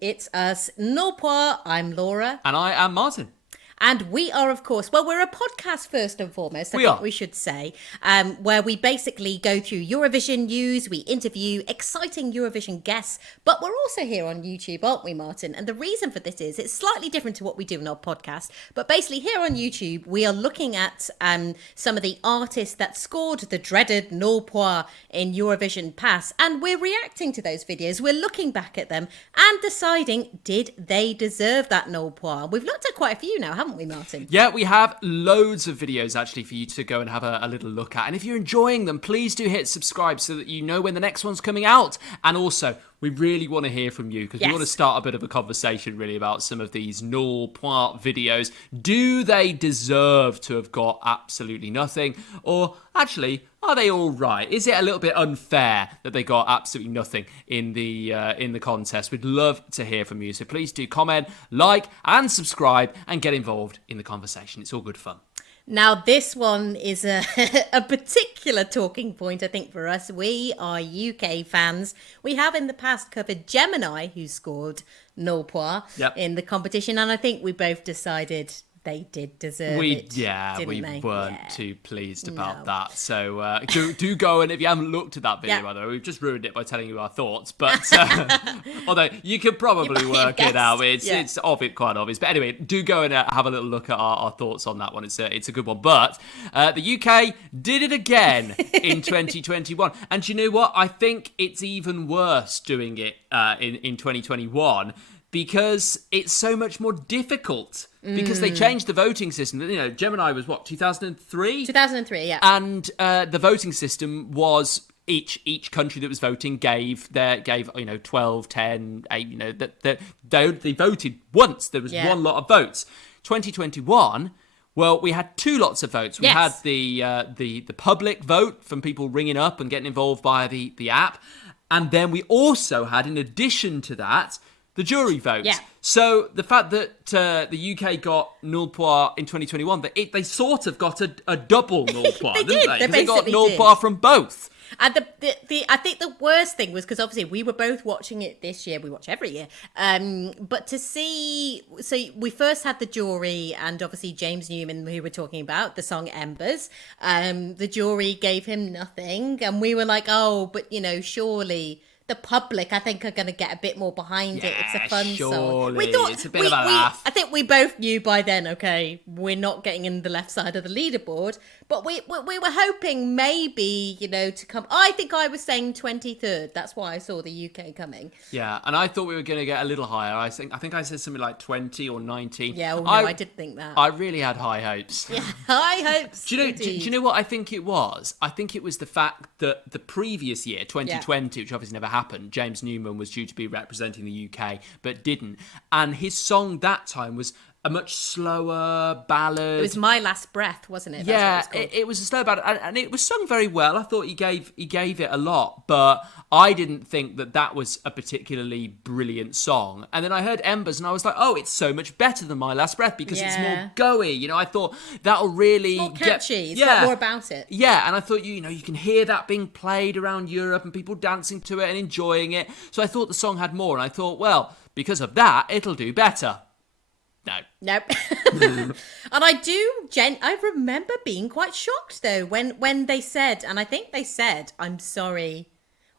It's us, Nul Points. I'm Laura. And I am Martyn. And we are, of course, well, we're a podcast first and foremost, I think we should say, where we basically go through Eurovision news, we interview exciting Eurovision guests, but we're also here on YouTube, aren't we, Martyn? And the reason for this is it's slightly different to what we do in our podcast, but basically here on YouTube, we are looking at some of the artists that scored the dreaded Nul Points in Eurovision Pass, and we're reacting to those videos, we're looking back at them and deciding, did they deserve that Nul Points? We've looked at quite a few now, haven't we, Martyn? Yeah, we have loads of videos actually for you to go and have a little look at. And if you're enjoying them, please do hit subscribe so that you know when the next one's coming out. And also, we really want to hear from you because we want to start a bit of a conversation really about some of these Nul Points videos. Do they deserve to have got absolutely nothing? Or actually, are they all right? Is it a little bit unfair that they got absolutely nothing in the contest? We'd love to hear from you. So please do comment, like and subscribe and get involved in the conversation. It's all good fun. Now, this one is a particular talking point, I think, for us. We are UK fans. We have in the past covered Gemini, who scored Nul Points in the competition. And I think we both decided they did deserve it. We weren't too pleased about that. So do go, and if you haven't looked at that video, by the way, we've just ruined it by telling you our thoughts. But although you could probably work it out, it's quite obvious. But anyway, do go and have a little look at our thoughts on that one. It's a good one. But the UK did it again in 2021, and you know what? I think it's even worse doing it in 2021. Because it's so much more difficult. Because they changed the voting system. You know, Gemini was what, 2003? 2003, yeah. And the voting system was each country that was voting gave 12, 10, 8. They voted once. There was one lot of votes. 2021. Well, we had two lots of votes. We had the public vote from people ringing up and getting involved via the app, and then we also had, in addition to that, the jury vote. Yeah. So the fact that the UK got Nul Points in 2021, they sort of got a double Nul Points, didn't they? They got Nul Points from both. And I think the worst thing was, because obviously we were both watching it this year. We watch every year. But to see, so we first had the jury, and obviously James Newman, who we're talking about, the song Embers. The jury gave him nothing, and we were like, oh, but surely the public, I think, are going to get a bit more behind it. It's a fun song. We thought it's a bit of a laugh. I think we both knew by then, okay, we're not getting in the left side of the leaderboard, but we were hoping maybe, to come. I think I was saying 23rd. That's why I saw the UK coming. Yeah, and I thought we were going to get a little higher. I think I said something like 20 or 19. Yeah, I did think that. I really had high hopes. Yeah, high hopes. Do you know what I think it was? I think it was the fact that the previous year, 2020, which obviously never happened, James Newman was due to be representing the UK, but didn't. And his song that time was a much slower ballad. It was My Last Breath, wasn't it? That's it was a slow ballad, and it was sung very well. I thought he gave it a lot, but I didn't think that was a particularly brilliant song. And then I heard Embers, and I was like, oh, it's so much better than My Last Breath because it's more go-y. I thought that'll really it's more catchy. It's got more about it. Yeah, and I thought you can hear that being played around Europe and people dancing to it and enjoying it. So I thought the song had more, and I thought, well, because of that, it'll do better. No. Nope. And I remember being quite shocked though when they said, and I think they said, I'm sorry,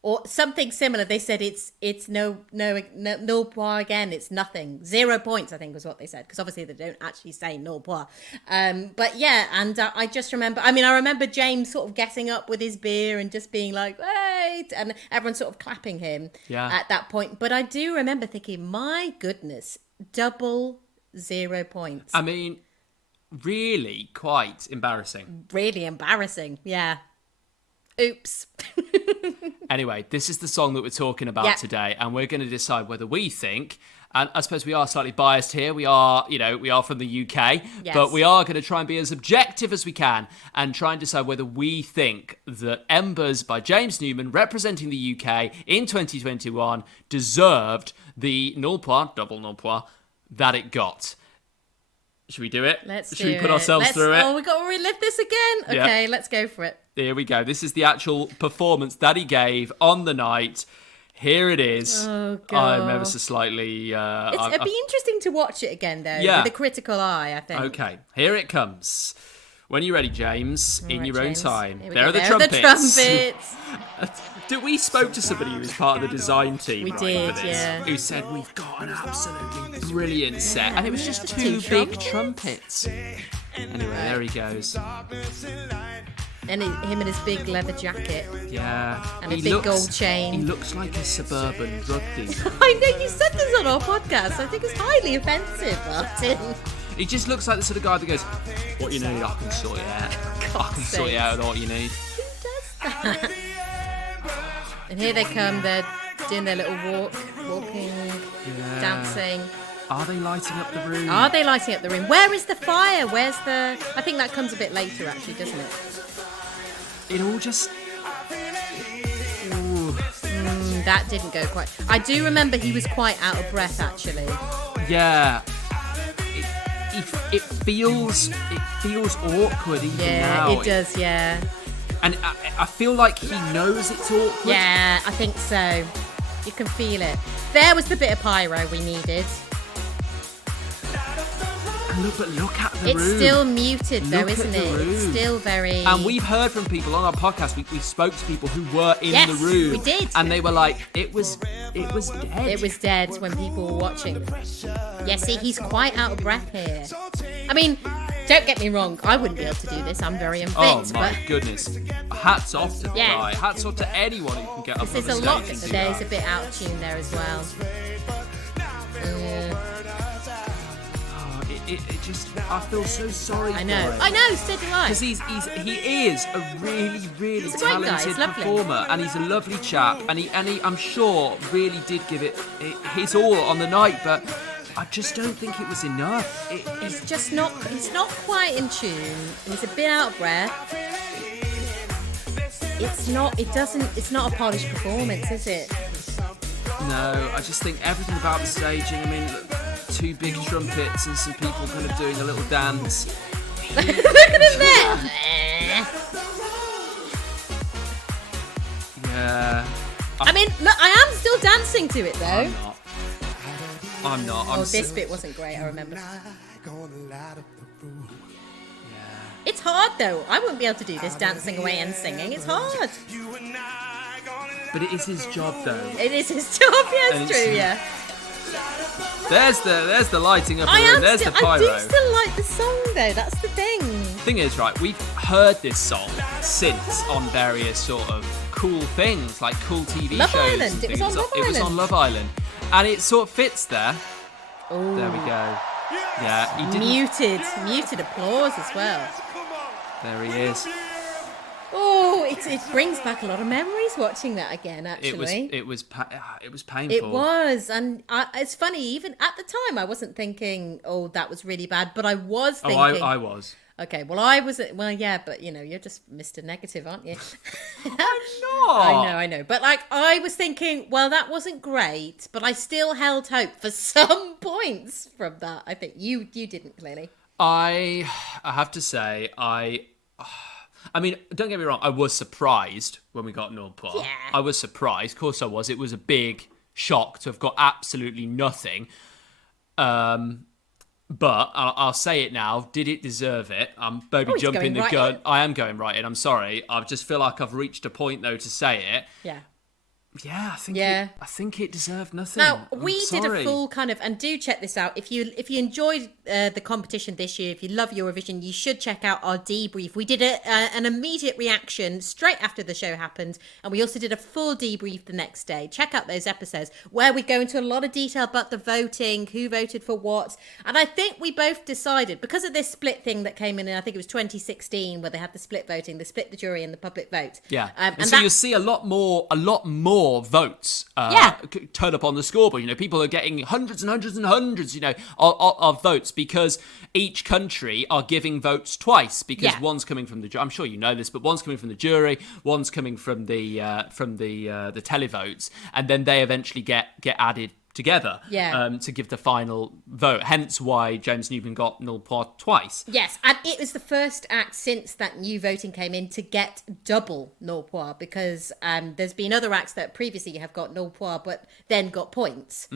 or something similar. They said it's no Nul Points again. It's nothing. 0 points, I think was what they said, because obviously they don't actually say Nul Points. But yeah, and I just remember. I remember James sort of getting up with his beer and just being like, wait, and everyone sort of clapping him at that point. But I do remember thinking, my goodness, double 0 points. Really quite embarrassing. Really embarrassing, yeah. Oops. Anyway, this is the song that we're talking about today, and we're going to decide whether we think, and I suppose we are slightly biased here, we are from the UK, but we are going to try and be as objective as we can and try and decide whether we think that Embers by James Newman, representing the UK in 2021, deserved the Nul Points, double Nul Points, that it got. Should we do it? Should we put ourselves through it? Oh, we've got to relive this again? Okay, let's go for it. Here we go. This is the actual performance that he gave on the night. Here it is. Oh, God. I'm ever so slightly... It'd be interesting to watch it again, though, Yeah. with a critical eye, I think. Okay, here it comes. When you're ready, James, in your James. own time. Here we There go. are the There trumpets. the trumpets. We spoke to somebody who was part of the design team We right, did, for this, yeah. who said, we've got an absolutely brilliant set. And it was just two big trumpets. Anyway, there he goes. And him in his big leather jacket. Yeah. And a big gold chain. He looks like a suburban drug dealer. I know, you said this on our podcast. I think it's highly offensive, Martyn. He just looks like the sort of guy that goes, what you need, I can sort it out. I can sort you out with what you need. Who does that? And here they come, they're doing their little walking, dancing. Are they lighting up the room? Are they lighting up the room? Where is the fire? Where's the... I think that comes a bit later, actually, doesn't it? It all just... Ooh. That didn't go quite... I do remember he was quite out of breath, actually. Yeah. It feels awkward even now. Yeah, it does, yeah. And I feel like he knows it's awkward. Yeah, I think so. You can feel it. There was the bit of pyro we needed. And look at the room. It's still muted though, Look at isn't the it? It's room. still very... And we've heard from people on our podcast. We spoke to people who were in Yes, the room. we did. And they were like, it was dead. It was dead when people were watching. Yeah, see, he's quite out of breath here. I mean, don't get me wrong, I wouldn't be able to do this. I'm very unfit. Oh my but goodness. Hats off to the Yeah. guy. Hats off to anyone who can get up on the there's stage a lot. and do There's that. a bit out of tune there as well. Yeah. It just, I feel so sorry I know. for him. I know, so do I. Because he is a really, really He's a great guy, talented he's lovely. performer, and he's a lovely chap, and he, I'm sure, really did give it his all on the night, but I just don't think it was enough. It's just not. It's not quite in tune. And he's a bit out of breath. It's not. It doesn't. It's not a polished performance, is it? No, I just think everything about the staging. I mean, look, two big trumpets and some people kind of doing a little dance. Look at him there. Yeah. I mean, look. I am still dancing to it though. I'm not. Oh, this bit wasn't great. I remember. It's hard though. I wouldn't be able to do this dancing away and singing. It's hard. But it is his job, though. It is his job. Yeah, And it's it's- true. Yeah. There's the lighting up I the room. am There's still. the pyro. I do still like the song though. That's the thing. Thing is, right, we've heard this song since on various sort of cool things, like cool TV Love shows. Island. and It was things. on Love It was on Island. Love Island, and it sort of fits there. Ooh. There we go. Yeah, he didn't. Muted applause as well. There he is. Oh, it brings back a lot of memories watching that again. Actually, It was painful. It was, and it's funny. Even at the time, I wasn't thinking, "Oh, that was really bad," but I was Oh, thinking. I was. Okay, well, I was. Well, yeah, but you know, you're just Mr. Negative, aren't you? I'm not. I know. But like, I was thinking, well, that wasn't great, but I still held hope for some points from that. I think you didn't clearly. I have to say, I mean, don't get me wrong, I was surprised when we got Nul Points. Yeah. I was surprised, of course I was. It was a big shock to have got absolutely nothing. But I'll say it now, did it deserve it? I'm maybe he's jumping going the right gun. in. I am going right in, I'm sorry. I just feel like I've reached a point, though, to say it. Yeah. Yeah, I think it deserved nothing. Now I'm we did a sorry. full kind of, and do check this out if you enjoyed the competition this year. If you love Eurovision, you should check out our debrief. We did an immediate reaction straight after the show happened, and we also did a full debrief the next day. Check out those episodes where we go into a lot of detail about the voting, who voted for what, and I think we both decided because of this split thing that came in. I think it was 2016 where they had the split voting, they split the jury and the public vote. Yeah, and so that- you'll see a lot more votes turn up on the scoreboard. You know, people are getting hundreds and hundreds and hundreds, you know, of votes because each country are giving votes twice because one's coming from the. I'm sure you know this, but one's coming from the jury, one's coming from the televotes, and then they eventually get added together to give the final vote. Hence why James Newman got Nul Points twice. Yes, and it was the first act since that new voting came in to get double Nul Points, because there's been other acts that previously have got Nul Points but then got points.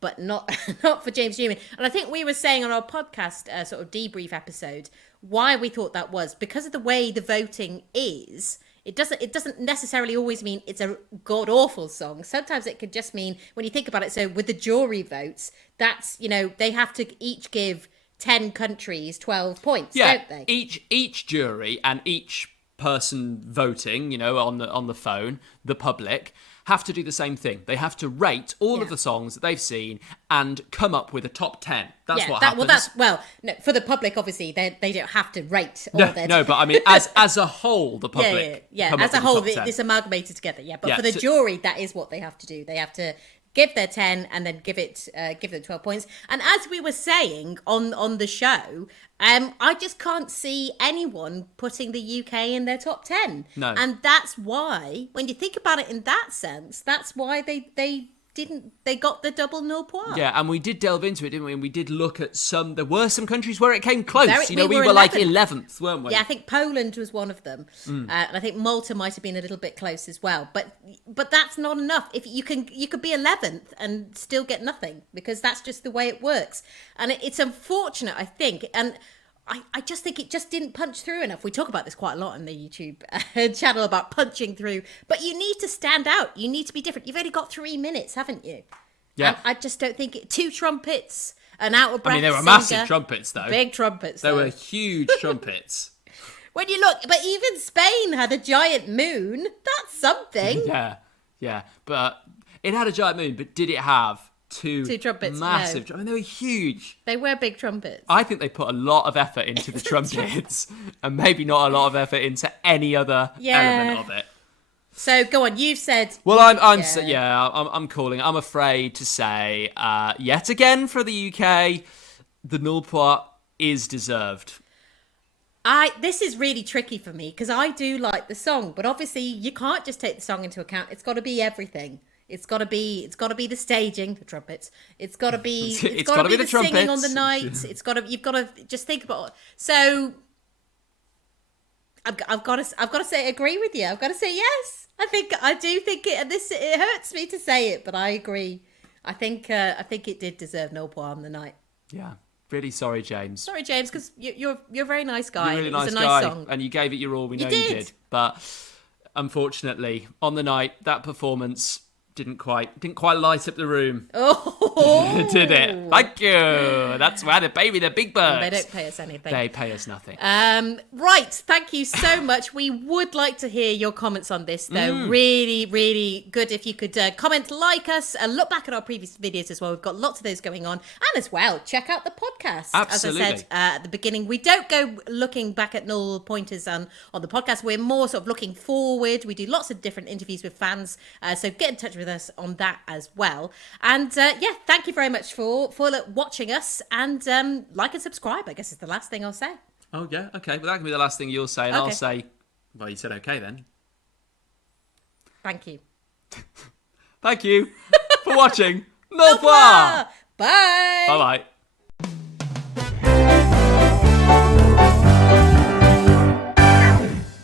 But not for James Newman. And I think we were saying on our podcast sort of debrief episode why we thought that was because of the way the voting is. It doesn't necessarily always mean it's a god awful song. Sometimes it could just mean, when you think about it, so with the jury votes, that's, they have to each give 10 countries 12 points, don't they? Each jury and each person voting, on the phone, the public, have to do the same thing. They have to rate all of the songs that they've seen and come up with a top 10. That's what happens. No, for the public, obviously, they don't have to rate all their... No, but I mean, as a whole, the public... Yeah, as a whole, it's amalgamated together, But for the jury, that is what they have to do. They have to give their 10 and then give them 12 points. And as we were saying on the show, I just can't see anyone putting the UK in their top 10. No. And that's why, when you think about it in that sense, that's why they got the double Nul Points. Yeah, and we did delve into it, didn't we? And we did look at there were some countries where it came close. We were like 11th, weren't we? Yeah, I think Poland was one of them. And I think Malta might have been a little bit close as well. But that's not enough. If you could be 11th and still get nothing, because that's just the way it works. And it's unfortunate, I think. And I just think it just didn't punch through enough. We talk about this quite a lot on the YouTube channel about punching through. But you need to stand out. You need to be different. You've only got 3 minutes, haven't you? Yeah. And I just don't think 2 trumpets, an out of breath they were singer, massive trumpets, though. Big trumpets, They were huge trumpets. When you look, but even Spain had a giant moon. That's something. Yeah. But it had a giant moon, but did it have two trumpets? Massive. No. They were huge. They were big trumpets. I think they put a lot of effort into the trumpets and maybe not a lot of effort into any other element of it. So go on. You've said. Well, I'm calling. I'm afraid to say yet again for the UK, the Nul Points is deserved. This is really tricky for me because I do like the song, but obviously you can't just take the song into account. It's got to be everything. It's got to be the staging, the trumpets. It's got to be the singing on the night. You've got to just think about it. So I've got to say agree with you. I've got to say yes. I do think it. And it hurts me to say it, but I agree. I think it did deserve Nul Points on the night. Yeah. Really sorry, James. Sorry, James, because you're a very nice guy. You're a really nice nice guy, song. and you gave it your all. We know you did. But unfortunately, on the night, that performance didn't quite light up the room. Oh, did it? Thank you. That's why they pay me the big bucks. They don't pay us anything. They pay us nothing. Right. Thank you so much. We would like to hear your comments on this, though. Really, really good if you could comment, like us, look back at our previous videos as well. We've got lots of those going on, and as well, check out the podcast. Absolutely. As I said at the beginning, we don't go looking back at Nul Pointers on the podcast. We're more sort of looking forward. We do lots of different interviews with fans, so get in touch with us on that as well. And thank you very much for watching us, and like and subscribe, I guess is the last thing I'll say. Oh yeah, okay, well that can be the last thing you'll say, and Okay. I'll say, well, you said okay then. Thank you. Thank you for watching Nul Points. Bye. Bye.